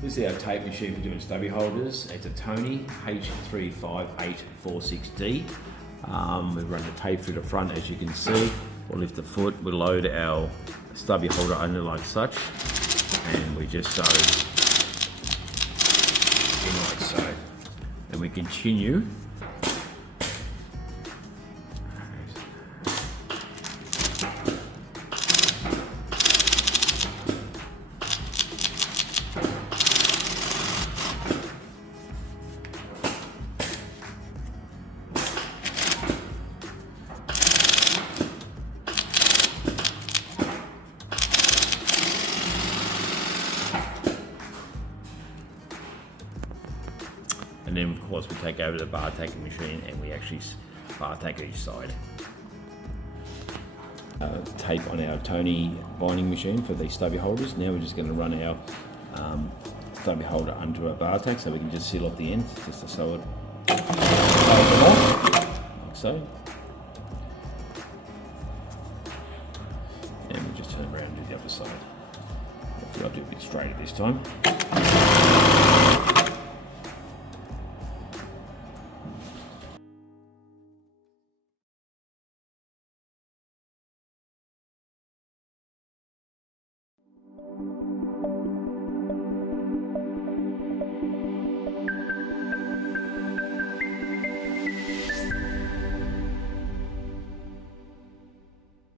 This is our tape machine for doing stubby holders. It's a Tony H35846D. We run the tape through the front, as you can see. We'll lift the foot, we load our stubby holder under like such, and we just sew in like so. And we continue. And then of course we take over the bar taking machine and we actually bar take each side. Tape on our Tony binding machine for these stubby holders. Now we're just going to run our stubby holder under a bar tack so we can just seal off the ends, just to sew it off, like so. And we'll just turn around and do the other side. Hopefully I'll do a bit straighter this time.